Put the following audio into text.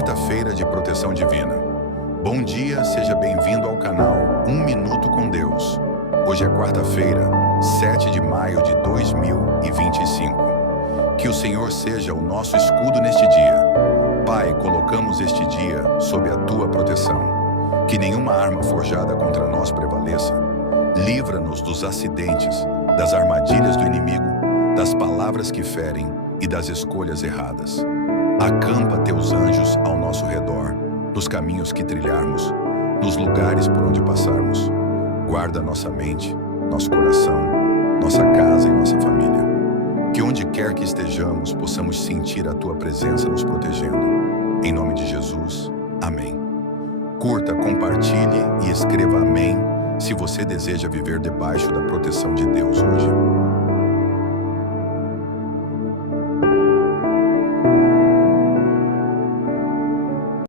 Quarta-feira de proteção divina. Bom dia, seja bem-vindo ao canal 1 Minuto com Deus. Hoje é quarta-feira, 7 de maio de 2025. Que o Senhor seja o nosso escudo neste dia. Pai, colocamos este dia sob a Tua proteção. Que nenhuma arma forjada contra nós prevaleça. Livra-nos dos acidentes, das armadilhas do inimigo, das palavras que ferem e das escolhas erradas. Acampa Teus anjos ao nosso redor, nos caminhos que trilharmos, nos lugares por onde passarmos. Guarda nossa mente, nosso coração, nossa casa e nossa família. Que onde quer que estejamos, possamos sentir a Tua presença nos protegendo. Em nome de Jesus, amém. Curta, compartilhe e escreva amém se você deseja viver debaixo da proteção de Deus hoje.